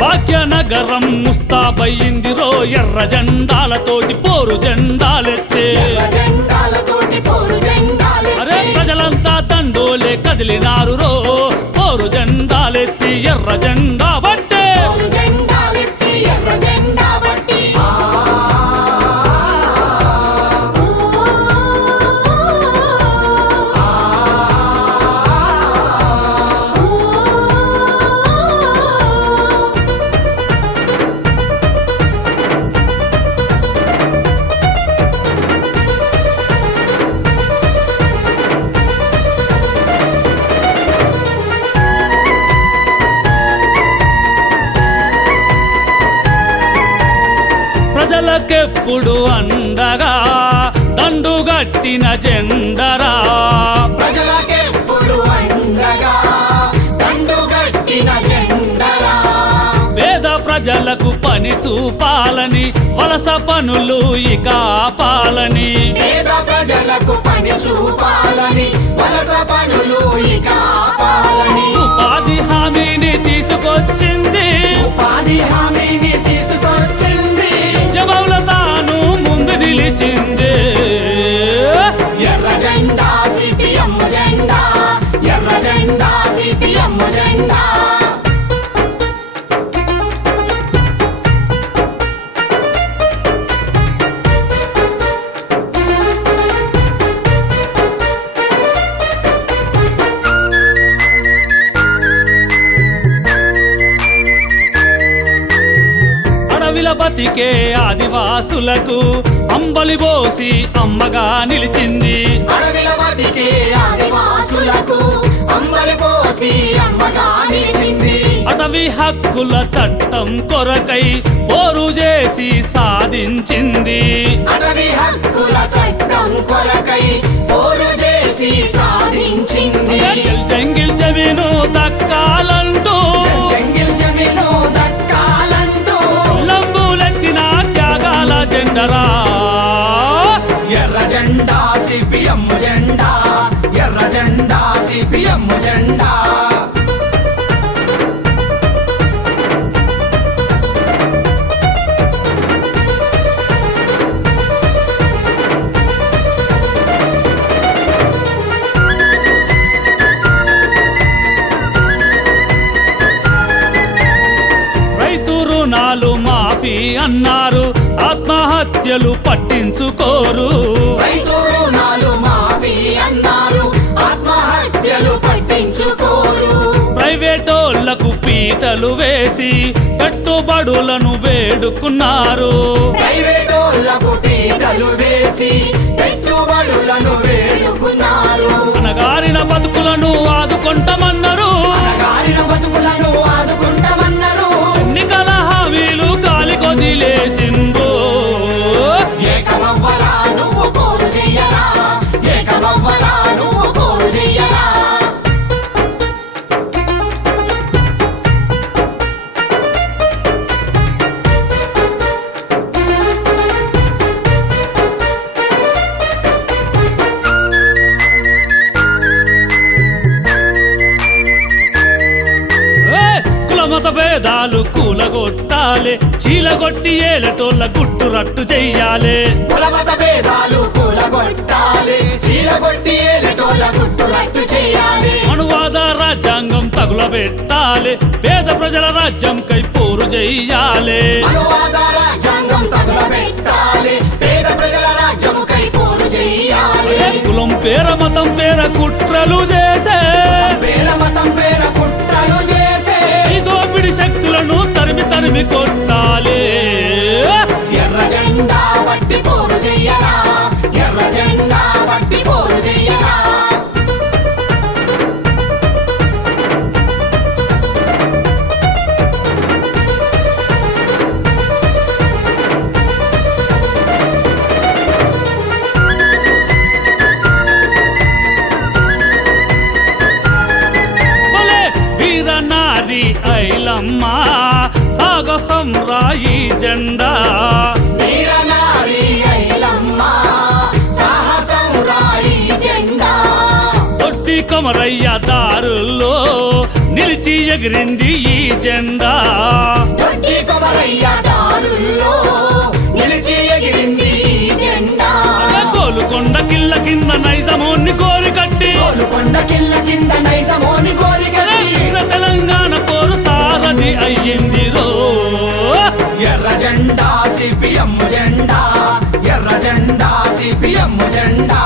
భాగ్యనగరం ముస్తాబయ్యిందిరో ఎర్ర జెండాలతోటి పోరు జెండాలెత్తే అరే ప్రజలంతా దండోలే కదిలినారు రో పోరు జెండాలెత్తి ఎర్ర జెండా బట్టే ప్రజలకెప్పుడు అండగా దండుగట్టిన జెండరా ప్రజలకెప్పుడు అండగా దండుగట్టిన జెండరా పేద ప్రజలకు పని చూపాలని వలస పనులు ఇక ఆపాలని పేద ప్రజలకు పని చూపాలని వలస పనులు ఇక ఆపాలని ఉపాధి హామీని తీసుకొచ్చింది ఉపాధి హామీని తీసుకొచ్చింది జవాబుల తాను ముందు నిలిచింది ఎర్ర జెండా సిపిఎం జెండా ఎర్ర జెండా సిపిఎం జెండా అడవిల బతికే ఆదివాసులకు అంబలి పోసి అమ్మగా నిలిచింది అడవిల బతికే ఆదివాసులకు అంబలి పోసి అమ్మగా నిలిచింది అటవీ హక్కుల చట్టం కొరకై పోరు చేసి సాధించింది అటవీ హక్కుల చట్టం కొరకై పోరు చేసి సాధించింది జంగిల్ జమీను దక్కాలంటూ జంగిల్ జమీను దక్కాలంటూ లంబులెత్తిన త్యాగాల జెండరా ఎర్ర జెండా సిపిఎం జెండా ఎర్ర జెండా సిపిఎం జెండా రైతు రుణాలు మాఫీ అన్నారు ఆత్మహత్యలు పట్టించుకోరు రైతు రుణాలు మాఫీ అన్నారు ఆత్మహత్యలు పట్టించుకోరు ప్రైవేటోళ్లకు పీటలు వేసి కట్టుబడులను వేడుకున్నారు ప్రైవేటోళ్లకు పీటలు వేసి పెట్టుబడులను వేడుకున్నారు అనగారిన బతుకులను ఆదుకుంటామన్నారు అనగారిన బతుకులను ఆదుకుంటామన్నారు ఎన్నికల హామీలు గాలి కొదిలేసిందో ఏకమవ్వరా నువ్వు పోరు చెయ్యరా ఏకమవ్వరా నువ్వు పోరు చెయ్యరా కులమత భేదాలు కూలగొట్టాలి చీలగొట్టి ఏలటోళ్ళ గుట్టు రట్టు చెయ్యాలి కులమత భేదాలు కూలగొట్టాలి చీలగొట్టి ఏలటోళ్ళ గుట్టు రట్టు చేయాలి అనువాద రాజ్యాంగం తగులబెట్టాలి పేద ప్రజల రాజ్యంకై పోరు చెయ్యాలి అనువాద రాజ్యాంగం తగులబెట్టాలి పేద ప్రజల రాజ్యముకై పోరు చెయ్యాలి కులం పేర మతం పేర కుట్రలు చేసే పేర మతం పేర కుట్రలు చేసే ఈ దోపిడి శక్తులను తరిమి తరిమి కొట్టాలి ఎర్ర జెండా వట్టి పోరు చెయ్యరా ఎర్ర జెండా వట్టి పోరు చెయ్యరా కొమరయ్య దారుల్లో నిలిచి ఎగిరింది ఈ జెండా దొడ్డి కొమరయ్య దారుల్లో నిలిచి ఎగిరింది ఈ జెండా గోలుకొండ కిల్ల కింద నైజమోన్ని కోరి కట్టి గోలుకొండ కిల్ల కింద నైజమోని కోరి కట్టి తెలంగాణ పోరు సారథి అయ్యింది రో ఎర్ర జెండా సిపిఎం జెండా ఎర్ర జెండా సిపిఎం జెండా